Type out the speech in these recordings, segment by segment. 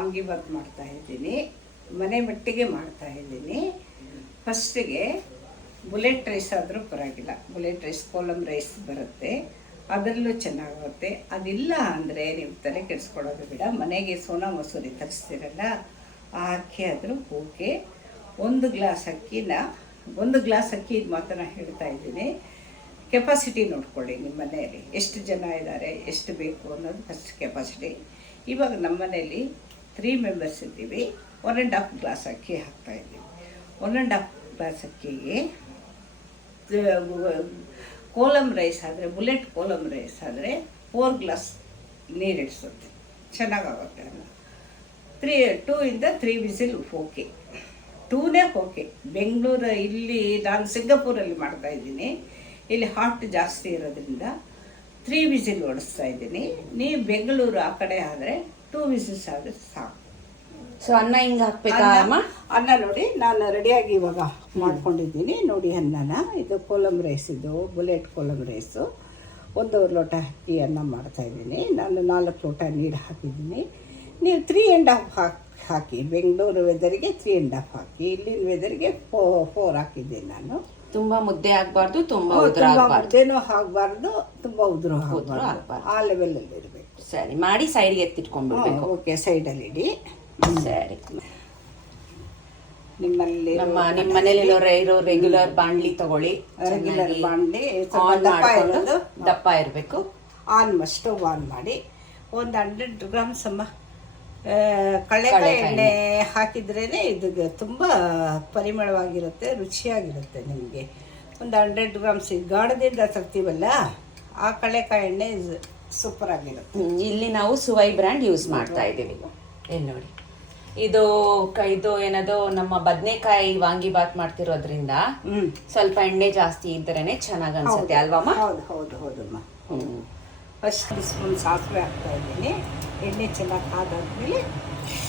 ವಾಂಗಿಬಾತ್ ಮಾಡ್ತಾಯಿದ್ದೀನಿ. ಮನೆ ಮಟ್ಟಿಗೆ ಮಾಡ್ತಾಯಿದ್ದೀನಿ. ಫಸ್ಟಿಗೆ ಬುಲೆಟ್ ರೈಸ್ ಆದರೂ ಪರವಾಗಿಲ್ಲ, ಬುಲೆಟ್ ರೈಸ್ ಕೋಲಮ್ ರೈಸ್ ಬರುತ್ತೆ, ಅದರಲ್ಲೂ ಚೆನ್ನಾಗುತ್ತೆ. ಅದಿಲ್ಲ ಅಂದರೆ ನೀವು ತಲೆ ಕೆಡಿಸ್ಕೊಳ್ಳೋದು ಬೇಡ, ಮನೆಗೆ ಸೋನಾ ಮಸೂರಿ ತರಿಸ್ತೀರಲ್ಲ ಆ ಅಕ್ಕಿ ಆದರೂ ಓಕೆ. 1 ಗ್ಲಾಸ್ ಅಕ್ಕಿನ, 1 ಗ್ಲಾಸ್ ಅಕ್ಕಿ ಮಾತ್ರ ಹೇಳ್ತಾ ಇದ್ದೀನಿ. ಕೆಪಾಸಿಟಿ ನೋಡ್ಕೊಳ್ಳಿ, ನಿಮ್ಮ ಮನೆಯಲ್ಲಿ ಎಷ್ಟು ಜನ ಇದ್ದಾರೆ, ಎಷ್ಟು ಬೇಕು ಅನ್ನೋದು ಫಸ್ಟ್ ಕೆಪಾಸಿಟಿ. ಇವಾಗ ನಮ್ಮ ಮನೆಯಲ್ಲಿ 3 ಮೆಂಬರ್ಸ್ ಇದ್ದೀವಿ. 1.5 ಗ್ಲಾಸ್ ಅಕ್ಕಿ ಹಾಕ್ತಾಯಿದ್ದೀವಿ. 1.5 ಗ್ಲಾಸ್ ಅಕ್ಕಿಗೆ ಕೋಲಮ್ ರೈಸ್ ಆದರೆ, ಬುಲೆಟ್ ಕೋಲಮ್ ರೈಸ್ ಆದರೆ 4 ಗ್ಲಾಸ್ ನೀರಿಡಿಸುತ್ತೆ, ಚೆನ್ನಾಗಾಗುತ್ತೆ. ಅಲ್ಲ 2 ಇಂದ 3 ವಿಸಿಲ್ ಓಕೆ, 2ನೇ ಓಕೆ. ಬೆಂಗಳೂರು, ಇಲ್ಲಿ ನಾನು ಸಿಂಗಾಪುರಲ್ಲಿ ಮಾಡ್ತಾಯಿದ್ದೀನಿ, ಇಲ್ಲಿ ಹಾಟ್ ಜಾಸ್ತಿ ಇರೋದ್ರಿಂದ 3 ವಿಸಿಲ್ ಓಡಿಸ್ತಾ ಇದ್ದೀನಿ. ನೀವು ಬೆಂಗಳೂರು ಆ ಕಡೆ ಆದರೆ 2 ವಿಸಿಲ್ಸ್ ಆದರೆ ಸಾಕು. ಸೊ ಅನ್ನ ಹಿಂಗೆ ಹಾಕ್ಬೇಕಾ ಅಮ್ಮ? ಅನ್ನ ನೋಡಿ ನಾನು ರೆಡಿಯಾಗಿ ಇವಾಗ ಮಾಡ್ಕೊಂಡಿದ್ದೀನಿ ನೋಡಿ ಅನ್ನನ. ಇದು ಕೋಲಮ್ ರೈಸ್, ಇದು ಬುಲೆಟ್ ಕೋಲಮ್ ರೈಸು. 1 ಲೋಟ ಅಕ್ಕಿ ಅನ್ನ ಮಾಡ್ತಾಯಿದ್ದೀನಿ. ನಾನು 4 ಲೋಟ ನೀರು ಹಾಕಿದ್ದೀನಿ. ನೀವು 3.5 ಹಾಕಿ, ಬೆಂಗಳೂರು ವೆದರ್ಗೆ 3.5 ಹಾಕಿ, ಇಲ್ಲಿನ ವೆದರ್ಗೆ 4 ಹಾಕಿದ್ದೀನಿ ನಾನು. ತುಂಬ ಮುದ್ದೆ ಆಗಬಾರ್ದು, ತುಂಬ ಮುದ್ದೆನೂ ಆಗಬಾರ್ದು, ತುಂಬ ಉದುರು ಆಗಬಾರ್ದು, ಆ ಲೆವೆಲಲ್ಲಿ ಇರಬೇಕು. ಸರಿ, ಮಾಡಿ ಸೈಡ್ಗೆ ಎತ್ತಿಟ್ಕೊಂಡ್ಬಿಡ್ಬೇಕು. ಓಕೆ, ಸೈಡಲ್ಲಿ ಇಡಿ. ಸರಿ. ನಿಮ್ಮಲ್ಲಿ ನಿಮ್ಮ ಮನೇಲಿ ಇರೋ ರೆಗ್ಯುಲರ್ ಬಾಂಡ್ಲಿ ತಗೊಳ್ಳಿ. ರೆಗ್ಯುಲರ್ ಬಾಂಡ್ಲಿ ದಪ್ಪ ಇರಬೇಕು. ಸ್ಟವ್ ಆನ್ ಮಾಡಿ 100 ಗ್ರಾಮ್ಸ್ ಅಮ್ಮ ಕಡಲೆಕಾಯಿ ಎಣ್ಣೆ ಹಾಕಿದ್ರೇ ಇದು ತುಂಬ ಪರಿಮಳವಾಗಿರುತ್ತೆ, ರುಚಿಯಾಗಿರುತ್ತೆ. ನಿಮಗೆ 100 ಗ್ರಾಮ್ಸ್ ಗಾಢದಿಂದ ತರ್ತೀವಲ್ಲ ಆ ಕಡಲೆಕಾಯಿ ಎಣ್ಣೆ ಸೂಪರ್ ಆಗಿರುತ್ತೆ. ಇಲ್ಲಿ ನಾವು ಸುವೈ ಬ್ರ್ಯಾಂಡ್ ಯೂಸ್ ಮಾಡ್ತಾ ಇದ್ದೀವಿ. ಏನು ನೋಡಿ, ಇದು ಏನದು ನಮ್ಮ ಬದನೆಕಾಯಿ ವಾಂಗಿಬಾತ್ ಮಾಡ್ತಿರೋದ್ರಿಂದ ಸ್ವಲ್ಪ ಎಣ್ಣೆ ಜಾಸ್ತಿ ಇದ್ದರೇನೆ ಚೆನ್ನಾಗಿ ಅನ್ಸುತ್ತೆ ಅಲ್ವಮ್ಮ? ಹೌದು ಹೌದು ಹೌದಮ್ಮ. ಫಸ್ಟ್ 1 ಸ್ಪೂನ್ ಸಾಸಿವೆ ಹಾಕ್ತಾ ಇದ್ದೀನಿ. ಎಣ್ಣೆ ಚೆನ್ನಾಗಿ ಕಾದಾದ್ಮೇಲೆ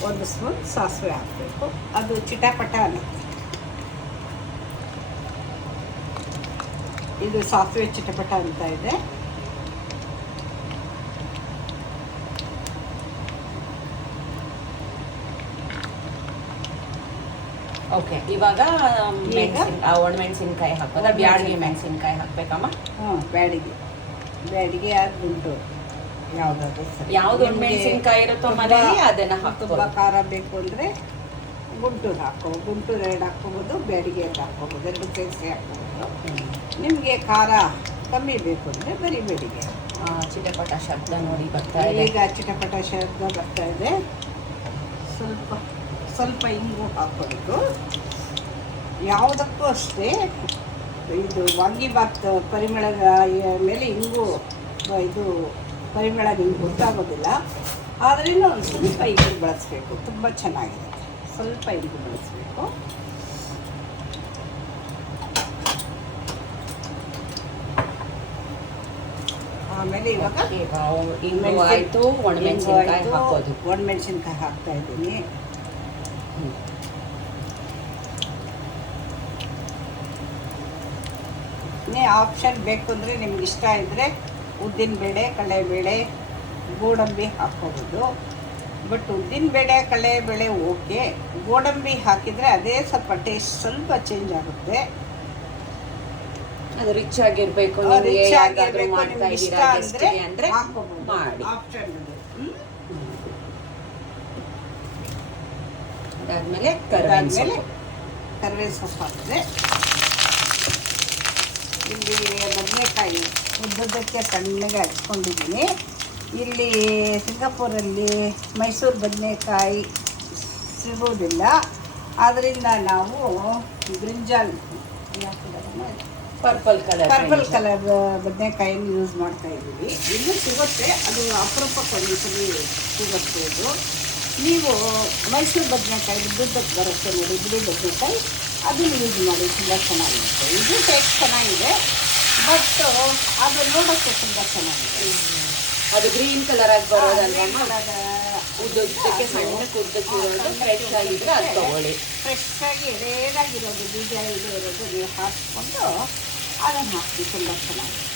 1 ಸ್ಪೂನ್ ಸಾಸಿವೆ ಹಾಕಬೇಕು. ಅದು ಚಿಟಾಪಟ ಅನ್ನುತ್ತೆ. ಇದು ಸಾಸಿವೆ ಚಿಟಪಟ ಅಂತ ಇದೆ. ಓಕೆ, ಇವಾಗ ಒಣಮೆಣಸಿನ್ಕಾಯಿ ಹಾಕೋದ? ಬ್ಯಾಡಿಗೆ ಮೆಣಸಿನ್ಕಾಯಿ ಹಾಕ್ಬೇಕಮ್ಮ? ಬ್ಯಾಡಿಗೆ ಅದು ಗುಂಟು ಯಾವುದಾದ್ರು ಸರಿ. ಯಾವ್ದು ಒಣಮೆಣಸಿನ್ಕಾಯಿ ಇರುತ್ತೋ ಮನೆಯಲ್ಲಿ ಅದನ್ನ ತುಂಬ ಖಾರ ಬೇಕು ಅಂದರೆ ಗುಂಟೂರು ಹಾಕ್ಕೋಬೋದು, ಗುಂಟೂರು 2 ಹಾಕ್ಕೋಬೋದು, ಬ್ಯಾಡಿಗೆ 2 ಹಾಕ್ಕೋಬೋದು, 2 ಸೇರಿಸಿ ಹಾಕ್ಕೋಬೋದು. ನಿಮಗೆ ಖಾರ ಕಮ್ಮಿ ಬೇಕು ಅಂದರೆ ಬರೀ ಬ್ಯಾಡಿಗೆ. ಚಿಟಪಟ ಶಬ್ದ ನೋಡಿ ಬರ್ತಾ ಇದೆ. ಈಗ ಚಿಟಪಟ ಶಬ್ದ ಬರ್ತಾ ಇದೆ. ಸ್ವಲ್ಪ ಇಂಗು ಹಾಕ್ಕೊಬೇಕು. ಯಾವುದಕ್ಕೂ ಅಷ್ಟೇ, ಇದು ವಾಂಗಿಬಾತ್ ಪರಿಮಳದ ಮೇಲೆ ಇಂಗು, ಇದು ಪರಿಮಳ ನಿಮ್ಗೆ ಗೊತ್ತಾಗೋದಿಲ್ಲ. ಆದ್ರೂ ಒಂದು ಸ್ವಲ್ಪ ಇಂಗು ಬಳಸಬೇಕು, ತುಂಬ ಚೆನ್ನಾಗಿರುತ್ತೆ. ಸ್ವಲ್ಪ ಇಂಗು ಬಳಸಬೇಕು. ಆಮೇಲೆ ಇವಾಗ ಆಯಿತು, ಒಣಮೆಣಸಿನ್ಕಾಯಿ ಹಾಕೋದು. ಒಣಮೆಣಸಿನ್ಕಾಯಿ ಹಾಕ್ತಾ ಇದ್ದೀನಿ. ಆಪ್ಷನ್ ಬೇಕು ಅಂದರೆ ನಿಮ್ಗೆ ಇಷ್ಟ ಇದ್ದರೆ ಉದ್ದಿನಬೇಳೆ, ಕಡಲೆಬೇಳೆ, ಗೋಡಂಬಿ ಹಾಕ್ಕೋಬೋದು. ಬಟ್ ಉದ್ದಿನಬೇಳೆ, ಕಡಲೆಬೇಳೆ ಓಕೆ, ಗೋಡಂಬಿ ಹಾಕಿದರೆ ಅದೇ ಸ್ವಲ್ಪ ಟೇಸ್ಟ್ ಸ್ವಲ್ಪ ಚೇಂಜ್ ಆಗುತ್ತೆ. ಅದು ರಿಚ್ ಆಗಿರಬೇಕು, ರಿಚ್ ಆಗಿರಬೇಕು, ನಿಮ್ಗೆ ಇಷ್ಟ ಅಂದರೆ ಹಾಕ್ಕೋಬೋದು. ಆಪ್ಷನ್ ಇದೆ. ಅದಾದಮೇಲೆ ಕರಿಬೇವು ಸೊಪ್ಪು ಹಾಕಿದೆ. ಇಲ್ಲಿ ಬದನೆಕಾಯಿ ಉದ್ದಕ್ಕೆ ಸಣ್ಣಗೆ ಹಚ್ಕೊಂಡಿದ್ದೀನಿ. ಇಲ್ಲಿ ಸಿಂಗಾಪುರಲ್ಲಿ ಮೈಸೂರು ಬದನೆಕಾಯಿ ಸಿಗೋದಿಲ್ಲ, ಆದ್ದರಿಂದ ನಾವು ಬ್ರಿಂಜಾಲ್ ಪರ್ಪಲ್ ಕಲರ್ ಬದನೆಕಾಯಿನ ಯೂಸ್ ಮಾಡ್ತಾ ಇದ್ದೀವಿ. ಇನ್ನೂ ಸಿಗುತ್ತೆ, ಅದು ಅಪರೂಪಕ್ಕೆ ಒಂದ್ಸಲಿ ಸಿಗುತ್ತೆ. ಇದು ನೀವು ಮೈಸೂರು ಬದನೆಕಾಯಿ ಉದ್ದಕ್ಕೆ ಬರುತ್ತೆ ನೋಡಿ, ಬಿಳಿ ಬದನೆಕಾಯಿ, ಅದನ್ನು ಯೂಸ್ ಮಾಡಿ, ತುಂಬ ಚೆನ್ನಾಗಿರುತ್ತೆ. ಇದು ಟೇಸ್ಟ್ ಚೆನ್ನಾಗಿದೆ, ಬಟ್ ಅದು ನೋಡೋಕ್ಕೆ ತುಂಬ ಚೆನ್ನಾಗಿದೆ. ಅದು ಗ್ರೀನ್ ಕಲರ್ ಆಗಿ ಬರೋದಲ್ವ? ಉದ್ದಕ್ಕೆ ಸಣ್ಣಕ್ಕೆ ಉದ್ದಕ್ಕೆ ಇರೋದು ಫ್ರೆಶ್ ಆಗಿದ್ರೆ ಅದು ತಗೊಳ್ಳಿ. ಫ್ರೆಶ್ ಆಗಿ ಎಳೆದಾಗಿರೋದು, ಬೀಜ ಇರೋದು ನೀವು ಹಾಕಿಕೊಂಡು ಅದನ್ನು ಹಾಕಿ, ತುಂಬ ಚೆನ್ನಾಗಿದೆ.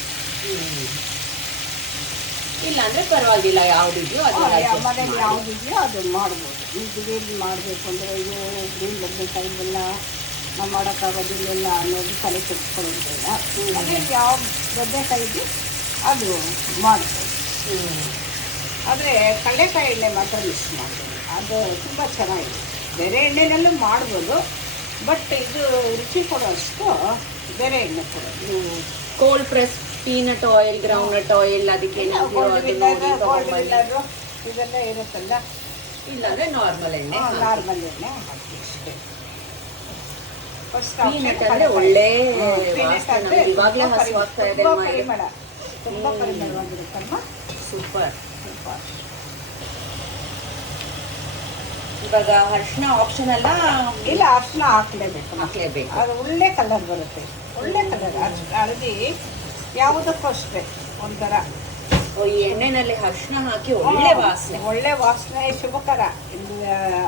ಇಲ್ಲ ಅಂದ್ರೆ ಪರವಾಗಿಲ್ಲ, ಯಾವ್ದಿದೆಯೋ ಅದನ್ನ ಮನೇಲಿ ಯಾವುದಿದೆಯೋ ಅದನ್ನು ಮಾಡ್ಬೋದು. ಇದು ಏನು ಮಾಡಬೇಕು ಅಂದರೆ ಇದು ಗ್ರೀನ್ ಬದನೆಕಾಯಿ ಬೆಲ್ಲ ನಾವು ಮಾಡೋಕ್ಕಾಗೋದಿಲ್ಲ ಅನ್ನೋದು ತಲೆ ಕೆಡಿಸ್ಕೊಳ್ಳೋದಿಲ್ಲ. ಮನೇಲಿ ಯಾವ ಬದನೆಕಾಯಿ ಇದೆಯೋ ಅದು ಮಾಡ್ಬೋದು. ಆದರೆ ಕಡಲೆಕಾಯಿ ಎಣ್ಣೆ ಮಾತ್ರ ಮಿಕ್ಸ್ ಮಾಡ್ಬೋದು. ಅದು ತುಂಬ ಚೆನ್ನಾಗಿದೆ. ಬೇರೆ ಎಣ್ಣೆನಲ್ಲೂ ಮಾಡ್ಬೋದು, ಬಟ್ ಇದು ರುಚಿ ಕೊಡೋಷ್ಟು ಬೇರೆ ಎಣ್ಣೆ ಕೊಡೋದು. ನೀವು cold press peanut oil, groundnut oil, ಅದಕ್ಕೆ ಗೋಲ್ಡ್ ವಿನ್ನರು ಇದೆಲ್ಲ ಇರುತ್ತಲ್ಲ, ಇಲ್ಲಾಂದ್ರೆ ನಾರ್ಮಲ್ ಎಣ್ಣೆ. ನಾರ್ಮಲ್ ಎಣ್ಣೆ ಹಾಕಿ ಅಷ್ಟೇ. ಫಸ್ಟ್ ಪೀನಟ್ ಅಂದ್ರೆ ಒಳ್ಳೆ ಇವಾಗಲೇ ಹಸುವಾಗ್ತಾ ಇದೆ. ಪರಿಮಳ ತುಂಬ ಪರಿಮಳವಾಗಿರುತ್ತಮ್ಮ. Super super. ಇವಾಗ ಅರ್ಶಿನ ಆಪ್ಷನ್ ಅಲ್ಲ? ಇಲ್ಲ, ಅರ್ಶಿನ ಹಾಕ್ಲೇಬೇಕು. ಅದು ಒಳ್ಳೆ ಕಲರ್ ಬರುತ್ತೆ, ಒಳ್ಳೆ ಕಲರ್. ಹಳದಿ ಯಾವುದಕ್ಕೂ ಅಷ್ಟೇ ಒಂಥರ ಈ ಎಣ್ಣೆನಲ್ಲಿ ಅರ್ಶಿನ ಹಾಕಿ ಒಳ್ಳೆ ವಾಸನೆ, ಒಳ್ಳೆ ವಾಸನೆ. ಶುಭಕರ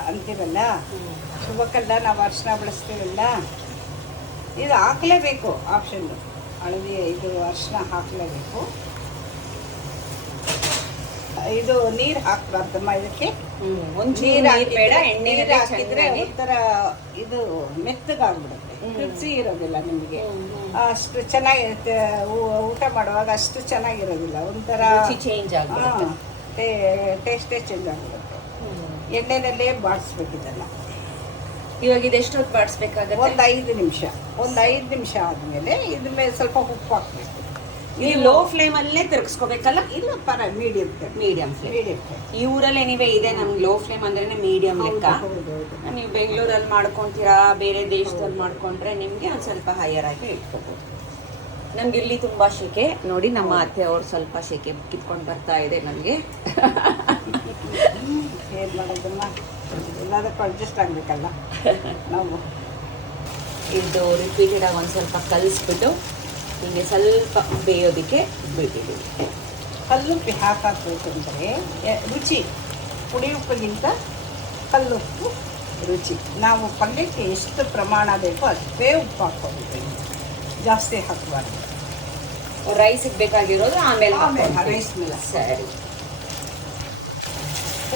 ಅಂತೀವಲ್ಲ, ಶುಭಕ್ಕಲ್ಲ ನಾವು ಅರ್ಶಿನ ಬಳಸ್ತೀವಲ್ಲ, ಇದು ಹಾಕ್ಲೇಬೇಕು. ಆಪ್ಷನ್ ಹಳದಿ ಇದು ಅರ್ಶಿನ ಹಾಕ್ಲೇಬೇಕು. ಇದು ನೀರು ಹಾಕ್ಬಾರ್ದಮ್ಮ ಇದಕ್ಕೆ. ನೀರು ಹಾಕಿದ್ರೆ ಒಂಥರ ಇದು ಮೆತ್ತಗಾಗ್ಬಿಡುತ್ತೆ, ರುಚಿ ಇರೋದಿಲ್ಲ ನಿಮಗೆ. ಅಷ್ಟು ಚೆನ್ನಾಗಿರುತ್ತೆ, ಊಟ ಮಾಡುವಾಗ ಅಷ್ಟು ಚೆನ್ನಾಗಿರೋದಿಲ್ಲ, ಒಂಥರ ಚೇಂಜ್ ಆಗುತ್ತೆ, ಟೇಸ್ಟೇ ಚೇಂಜ್ ಆಗಿರುತ್ತೆ. ಎಣ್ಣೆನಲ್ಲೇ ಬಾಡಿಸ್ಬೇಕಿದೆಲ್ಲ. ಇವಾಗ ಇದೆಷ್ಟೊತ್ತು ಬಾಡಿಸ್ಬೇಕಾಗುತ್ತೆ? ಒಂದು 5 ನಿಮಿಷ. ಒಂದು 5 ನಿಮಿಷ ಆದಮೇಲೆ ಇದ್ರ ಮೇಲೆ ಸ್ವಲ್ಪ ಉಪ್ಪು ಹಾಕ್ಬೇಕು. ನೀವು ಲೋ ಫ್ಲೇಮಲ್ಲೇ ತಿರುಗಿಸ್ಕೋಬೇಕಲ್ಲ? ಇಲ್ಲ, ಮೀಡಿಯಂ ಫ್ಲೇಮ್. ಈ ಊರಲ್ಲಿ ಏನಿವೆ ಇದೆ ನಮ್ಗೆ ಲೋ ಫ್ಲೇಮ್ ಅಂದ್ರೆ ಮೀಡಿಯಂ ಲೆಕ್ಕ. ನೀವು ಬೆಂಗಳೂರಲ್ಲಿ ಮಾಡ್ಕೊಂತೀರಾ, ಬೇರೆ ದೇಶದಲ್ಲಿ ಮಾಡ್ಕೊಂಡ್ರೆ ನಿಮಗೆ ಒಂದು ಸ್ವಲ್ಪ ಹೈಯರ್ ಆಗಿ ಇಟ್ಕೋಬೋದು. ನಮ್ಗೆ ಇಲ್ಲಿ ತುಂಬಾ ಶೆಕೆ ನೋಡಿ, ನಮ್ಮ ಅತ್ತೆ ಅವ್ರು ಸ್ವಲ್ಪ ಶೆಕೆ ಕಿತ್ಕೊಂಡು ಬರ್ತಾ ಇದೆ ನನಗೆ. ಏನು ಮಾಡೋದಮ್ಮ, ಎಲ್ಲದಕ್ಕೂ ಅಡ್ಜಸ್ಟ್ ಆಗಬೇಕಲ್ಲ ನಾವು. ಇದು ರಿಪೀಟೆಡ್ ಆಗಿ ಒಂದು ಸ್ವಲ್ಪ ಕಲಿಸ್ಬಿಟ್ಟು ಹಿಂಗೆ ಸ್ವಲ್ಪ ಬೇಯೋದಕ್ಕೆ ಬಿಟ್ಟಿದ್ದೀವಿ. ಕಲ್ಲುಪ್ಪು ಹಾಕಬೇಕು ಅಂದರೆ ರುಚಿ, ಪುಡಿ ಉಪ್ಪಿಗಿಂತ ಕಲ್ಲುಪ್ಪು ರುಚಿ. ನಾವು ಪಲ್ಯಕ್ಕೆ ಎಷ್ಟು ಪ್ರಮಾಣ ಬೇಕೋ ಅಷ್ಟೇ ಉಪ್ಪು ಹಾಕ್ಕೋಬೇಕು, ಜಾಸ್ತಿ ಹಾಕಬಾರ್ದು. ರೈಸಿಗೆ ಬೇಕಾಗಿರೋದು ಆಮೇಲೆ ರೈಸ್ ಮೇಲೆ. ಸರಿ.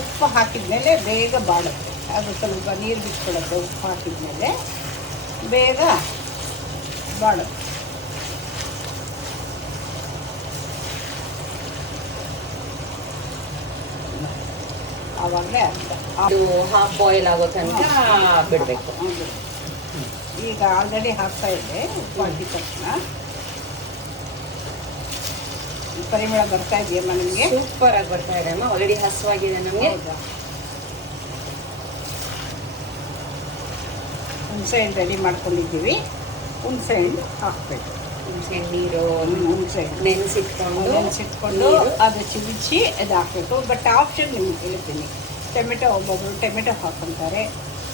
ಉಪ್ಪು ಹಾಕಿದ್ಮೇಲೆ ಬೇಗ ಬಾಡುತ್ತೆ. ಅದು ಸ್ವಲ್ಪ ನೀರು ಬಿಟ್ಕೊಡುತ್ತೆ. ಉಪ್ಪು ಹಾಕಿದ್ಮೇಲೆ ಬೇಗ ಬಾಡುತ್ತೆ. ಆವಾಗಲೇ ಅದು ಹಾಫ್ ಬಾಯ್ಲ್ ಆಗೋ ತನಕ ಬಿಡಬೇಕು. ಈಗ ಆಲ್ರೆಡಿ ಹಾಕ್ತಾ ಇದ್ದೆ. ಉಪ್ಪು ಹಾಕಿದ ತಕ್ಷಣ ಪರಿಮಳ ಬರ್ತಾ ಇದೆಯಮ್ಮ ನಿಮಗೆ? ಸೂಪರ್ ಆಗಿ ಬರ್ತಾ ಇದೆ ಅಮ್ಮ. ಆಲ್ರೆಡಿ ಹಸುವಾಗಿದೆ ನಮಗೆ. ಹುಣಸೆಹಣ್ಣು ರೆಡಿ ಮಾಡ್ಕೊಂಡಿದ್ದೀವಿ. ಹುಣಸೆಹಣ್ಣು ಹಾಕಬೇಕು. ಹುಣಸೆಹಣ್ಣು ನೀರು, ಹುಣಸೆಹಣ್ಣು ನೆನೆಸಿಟ್ಕೊಂಡು ಅದು ಚಿಮಿಚಿ ಅದು ಹಾಕಬೇಕು. ಬಟ್ ಆಪ್ಷನ್ ನಿಮ್ಗೆ ಹೇಳ್ತೀನಿ. ಟೊಮೆಟೊ ಒಬ್ಬೊಬ್ಬರು ಟೊಮೆಟೊ ಹಾಕ್ಕೊತಾರೆ,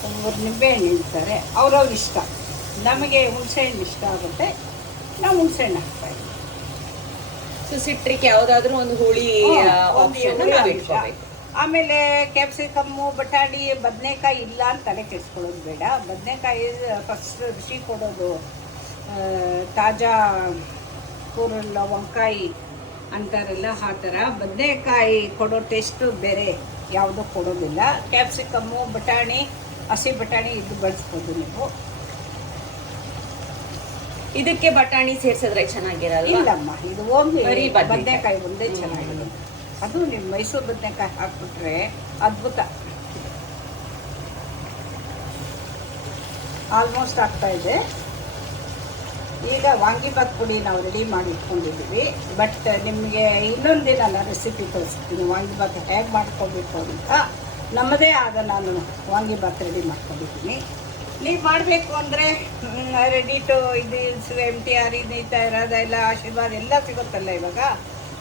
ಒಬ್ಬೊಬ್ಬರು ನಿಂಬೆಹಣ್ಣು ಇಡ್ತಾರೆ, ಅವ್ರವ್ರ ಇಷ್ಟ. ನಮಗೆ ಹುಣಸೆಹಣ್ಣು ಇಷ್ಟ ಆಗುತ್ತೆ, ನಾವು ಹುಣಸೆಹಣ್ಣು ಹಾಕ್ತಾಯಿದ್ದೀವಿ. ಸೊ ಸಿಟ್ರಿಕ್ ಯಾವುದಾದ್ರೂ ಒಂದು ಹುಳಿ ಆಪ್ಷನ್ ನಾವು ಇಟ್ಕೋಬೇಕು. ಆಮೇಲೆ ಕ್ಯಾಪ್ಸಿಕಮ್ಮು, ಬಟಾಣಿ, ಬದನೆಕಾಯಿ ಇಲ್ಲ ಅಂತ ತಲೆ ಕೆಡಿಸ್ಕೊಳ್ಳೋದು ಬೇಡ. ಬದನೆಕಾಯಿ ಫಸ್ಟ್ ರುಚಿ ಕೊಡೋದು. ತಾಜಾ ಕೂರಲ್ಲ వంకాಯಿ ಅಂತಾರಲ್ಲ, ಆ ಥರ ಬದನೆಕಾಯಿ ಕೊಡೋ ಟೇಸ್ಟು ಬೇರೆ ಯಾವುದೂ ಕೊಡೋದಿಲ್ಲ. ಕ್ಯಾಪ್ಸಿಕಮ್ಮು, ಬಟಾಣಿ, ಹಸಿ ಬಟಾಣಿ ಇದು ಬಳಸ್ಬೋದು ನೀವು. ಇದಕ್ಕೆ ಬಟಾಣಿ ಸೇರಿಸಿದ್ರೆ ಚೆನ್ನಾಗಿರಲ್ಲ? ಇಲ್ಲಮ್ಮ, ಇದು ಓನ್ಲಿ ಬರೀ ಬದನೆಕಾಯಿ ಒಂದೇ ಚೆನ್ನಾಗಿದೆ. ಅದು ನೀವು ಮೈಸೂರು ಬದನೆಕಾಯಿ ಹಾಕ್ಬಿಟ್ರೆ ಅದ್ಭುತ. ಆಲ್ಮೋಸ್ಟ್ ಆಗ್ತಾ ಇದೆ. ಈಗ ವಾಂಗಿಬಾತ್ ಪುಡಿ ನಾವು ರೆಡಿ ಮಾಡಿ ಇಟ್ಕೊಂಡಿದ್ದೀವಿ. ಬಟ್ ನಿಮಗೆ ಇನ್ನೊಂದಿನ ನಾನು ರೆಸಿಪಿ ತೋರಿಸ್ತೀನಿ ವಾಂಗಿಬಾತ್ ಹೇಗೆ ಮಾಡ್ಕೋಬೇಕು ಅಂತ. ನಮ್ಮದೇ ಆದ ನಾನು ವಾಂಗಿಬಾತ್ ರೆಡಿ ಮಾಡ್ಕೊಂಡಿದ್ದೀನಿ. ನೀವು ಮಾಡಬೇಕು ಅಂದರೆ ರೆಡಿ ಟು ಇದು MTR ಈ ಥರದ ಎಲ್ಲ ಆಶೀರ್ವಾದ ಎಲ್ಲ ಸಿಗುತ್ತಲ್ಲ ಇವಾಗ,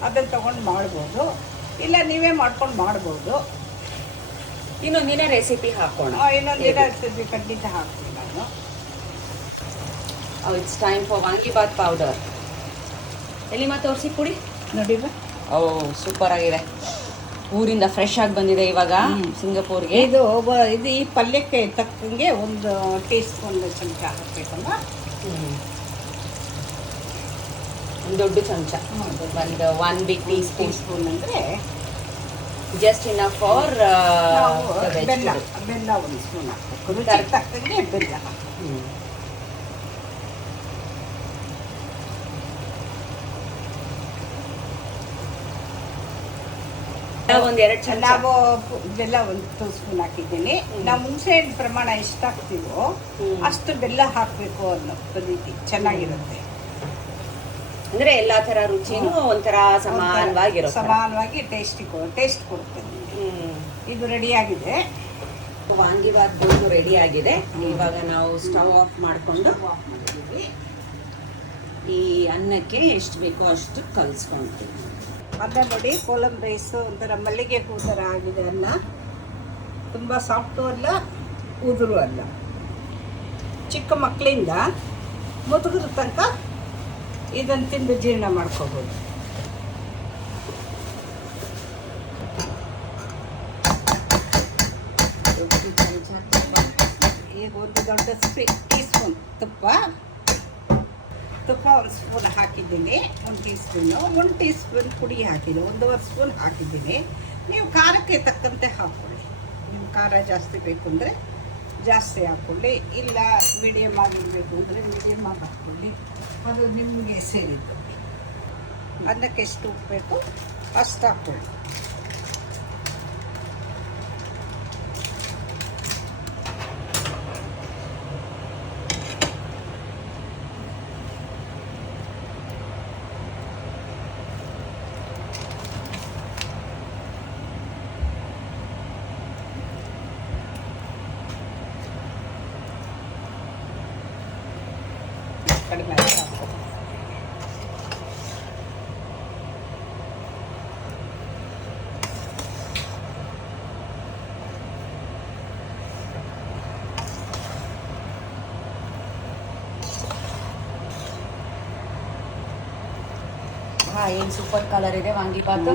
ಅದನ್ನು ತೊಗೊಂಡು ಮಾಡ್ಬೋದು. ಇಲ್ಲ ನೀವೇ ಮಾಡ್ಕೊಂಡು ಮಾಡ್ಬೋದು. ಇನ್ನೊಂದಿನ ರೆಸಿಪಿ ಹಾಕೋಣ. ಇನ್ನೊಂದಿನ ರೆಸಿಪಿ ಖಂಡಿತ ಹಾಕ್ತೀನಿ ನಾನು. It's time for vangibath powder. ಎಲ್ಲಿ ಮತ್ತೆ ತೋರಿಸಿ ಪುಡಿ ನೋಡಿ. ಸೂಪರ್ ಆಗಿದೆ. ಊರಿಂದ ಫ್ರೆಶ್ ಆಗಿ ಬಂದಿದೆ ಇವಾಗ ಸಿಂಗಪೂರ್ಗೆ. ಇದು ಈ ಪಲ್ಯಕ್ಕೆ ತಕ್ಕಂಗೆ 1 ಟೀ ಸ್ಪೂನ್ ಚಮಚ ಹಾಕಬೇಕಮ್ಮ. ಒಂದು ದೊಡ್ಡ ಚಮಚ, ಒಂದು 1 ಬಿಗ್ ಟೀ ಸ್ಪೂನ್. ಸ್ಪೂನ್ ಅಂದರೆ ಜಸ್ಟ್ ಇನ್ನ ಫಾರ್ ಬೆಲ್ಲ. ಬೆಲ್ಲ 1 ಸ್ಪೂನ್ ಹಾಕಬೇಕು, ರುಚಿಗೆ ತಕ್ಕಂಗೆ ಬೆಲ್ಲ. ಒಂದು 2 ಚಮಚ. ನಾವು ಬೆಲ್ಲ 1 ಸ್ಪೂನ್ ಹಾಕಿದ್ದೀನಿ. ನಾವು ಹುಣಸೆ ಹಣ್ಣು ಪ್ರಮಾಣ ಎಷ್ಟು ಹಾಕ್ತೀವೋ ಅಷ್ಟು ಬೆಲ್ಲ ಹಾಕಬೇಕು ಅನ್ನೋ ರೀತಿ ಚೆನ್ನಾಗಿರುತ್ತೆ. ಅಂದ್ರೆ ಎಲ್ಲಾ ತರ ರುಚಿನೂ ಒಂಥರ ಸಮಾನವಾಗಿ ಟೇಸ್ಟ್ ಕೊಡುತ್ತೆ. ಇದು ರೆಡಿ ಆಗಿದೆ, ವಾಂಗಿಬಾತ್ ರೆಡಿ ಆಗಿದೆ. ಇವಾಗ ನಾವು ಸ್ಟವ್ ಆಫ್ ಮಾಡಿಕೊಂಡು ಈ ಅನ್ನಕ್ಕೆ ಎಷ್ಟು ಬೇಕೋ ಅಷ್ಟು ಕಲಿಸ್ಕೊಳ್ತೀವಿ. ಅನ್ನ ನೋಡಿ, ಕೋಲಂ ರೈಸು ಒಂಥರ ಮಲ್ಲಿಗೆ ಹೂ ಥರ ಆಗಿದೆ. ಅನ್ನ ತುಂಬ ಸಾಫ್ಟು ಅಲ್ಲ, ಉದುರು ಅಲ್ಲ. ಚಿಕ್ಕ ಮಕ್ಕಳಿಂದ ಮುದುಗರ ತನಕ ಇದನ್ನು ತಿಂದು ಜೀರ್ಣ ಮಾಡ್ಕೋಬೋದು. ಈಗ ಒಂದು ದೊಡ್ಡ ಟೀ ಸ್ಪೂನ್ ತುಪ್ಪ 1 ಸ್ಪೂನ್ ಹಾಕಿದ್ದೀನಿ. 1 ಟೀ ಸ್ಪೂನು, 1 ಟೀ ಸ್ಪೂನ್ ಪುಡಿ ಹಾಕಿದ್ದೀನಿ, 1.5 ಸ್ಪೂನ್ ಹಾಕಿದ್ದೀನಿ. ನೀವು ಖಾರಕ್ಕೆ ತಕ್ಕಂತೆ ಹಾಕ್ಕೊಳ್ಳಿ. ನಿಮ್ಮ ಖಾರ ಜಾಸ್ತಿ ಬೇಕು ಅಂದರೆ ಜಾಸ್ತಿ ಹಾಕ್ಕೊಳ್ಳಿ, ಇಲ್ಲ ಮೀಡಿಯಮ್ ಆಗಿರಬೇಕು ಅಂದರೆ ಮೀಡಿಯಮ್ ಆಗಿ ಹಾಕ್ಕೊಳ್ಳಿ. ಅದು ನಿಮಗೆ ಸೇರಿದ್ದು. ಅನ್ನಕ್ಕೆ ಎಷ್ಟು ಉಪ್ಪು ಬೇಕು ಅಷ್ಟು ಹಾಕ್ಕೊಳ್ಳಿ. ಕಡಿಮೆ ಹಾಕ್ಕೊಳ್ಳಿ. ಏನು ಸೂಪರ್ ಕಲರ್ ಇದೆ ವಾಂಗಿಬಾತು.